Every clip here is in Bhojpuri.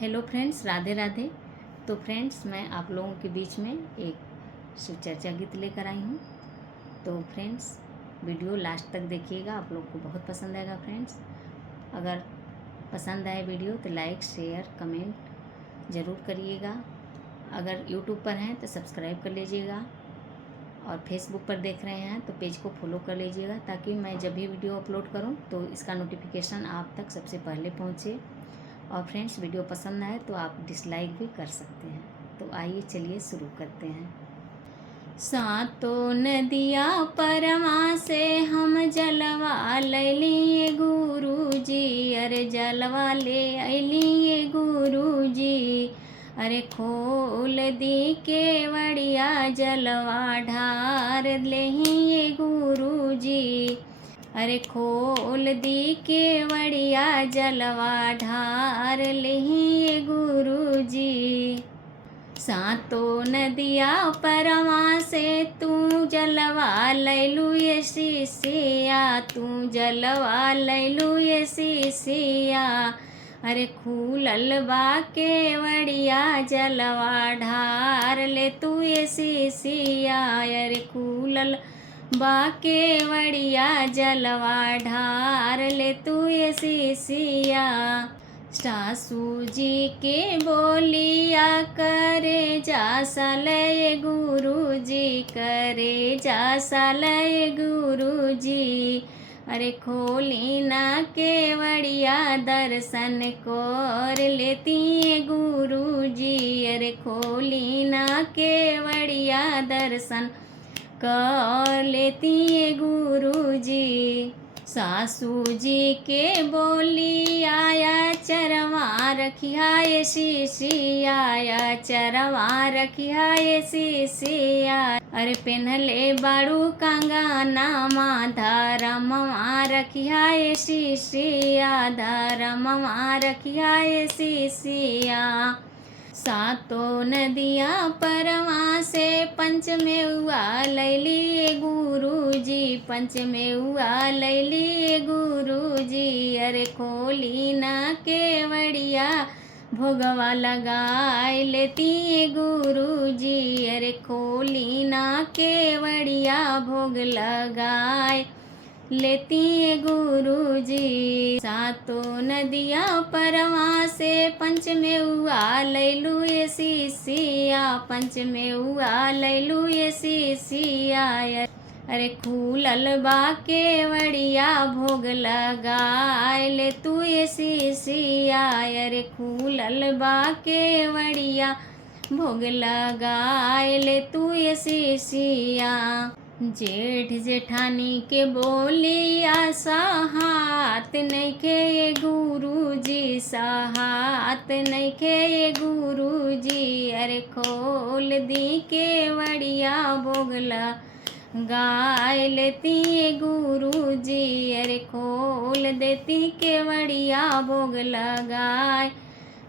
Hello friends, Radhe Radhe. तो फ्रेंड्स, मैं आप लोगों के बीच में एक शिव चर्चा गीत लेकर आई हूँ। तो फ्रेंड्स, वीडियो लास्ट तक देखिएगा, आप लोग को बहुत पसंद आएगा। फ्रेंड्स, अगर पसंद आए वीडियो तो लाइक शेयर कमेंट ज़रूर करिएगा। अगर यूट्यूब पर हैं तो सब्सक्राइब कर लीजिएगा, और फेसबुक पर देख रहे हैं तो पेज को फॉलो कर लीजिएगा, ताकि मैं जब भी वीडियो अपलोड करूं तो इसका नोटिफिकेशन आप तक सबसे पहले पहुंचे। और फ्रेंड्स, वीडियो पसंद आए तो आप डिसलाइक भी कर सकते हैं। तो आइए चलिए शुरू करते हैं। सातों नदिया परमा से हम जलवा लैली गुरुजी, अरे जलवा ले अली गुरुजी। अरे खोल दी केवड़िया जलवा ढार लेही गुरुजी। अरे खोल दी केवड़िया जलवा ढार लेही गुरुजी। सातों नदिया परमा से तू जलवा लैलू ये शिष्या, तू जलवा लैलू ये शिष्या। अरे खूलल बा केवड़िया जलवा ढार ले तू ये शिष्या। अरे खूलल बा केवड़िया जलवा ढार ले तू ये शिष्या। सासू जी के बोलिया करे जा सलय गुरुजी, करे जा सलय गुरुजी। अरे खोली ना केवड़िया दर्शन कर लेती गुरुजी। अरे खोली ना केवड़िया दर्शन कर लेती गुरुजी। सासू जी के बोली आया चरवा रखिया ये शिष्या, आया चरवा रखिया ये शिष्या। अरे पेन्हले बाड़ू कंगना धरमवा रखिया ये शिष्या, धरमवा रखिया ये शिष्या। सातों नदिया परमा से पंचमेवा लैली गुरुजी, पंचमेवा लैली गुरुजी। अरे खोली ना केवड़िया भोगवा लगाए लेती गुरुजी। अरे खोली ना केवड़िया भोग लगाए लेती गुरुजी। सातों नदिया परमा से पंचमेवा लैलू ये शिष्या, पंचमेवा लैलू ये शिष्या। अरे खूलल बा केवड़िया भोग लगाए ले तू ये शिष्या। अरे खूलल बा केवड़िया भोग लगाए ले तू ये शिष्या। जेठ जेठानी के बोलिया सहात नइखे ये गुरुजी, सहात नइखे ये गुरुजी। अरे खोल दी केवड़िया भोगला गाय लेती गुरुजी। अरे खोल देती केवड़िया भोग लगाए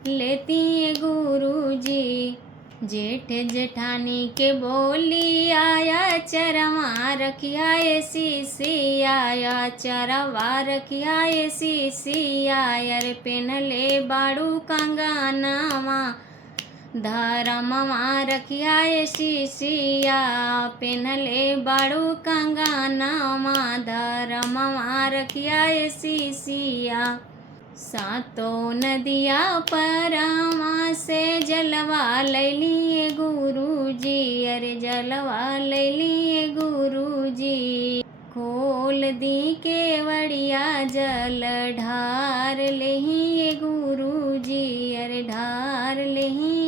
लेती गुरुजी। जेठ जेठानी के बोली आया चरवा रखिया ये शिष्या, आया चरवा रखिया ये शिष्या। अरे पेन्हले बाड़ू कंगनावा धरमवा रखिया ये शिष्या, पेन्हले बाड़ू कंगनावा धरमवा रखिया ये शिष्या। सातों नदिया परमा से जलवा लैली गुरुजी, अरे जलवा लैली गुरुजी। खोल दी केवड़िया जल ढार लेही गुरुजी, अरे ढार लेही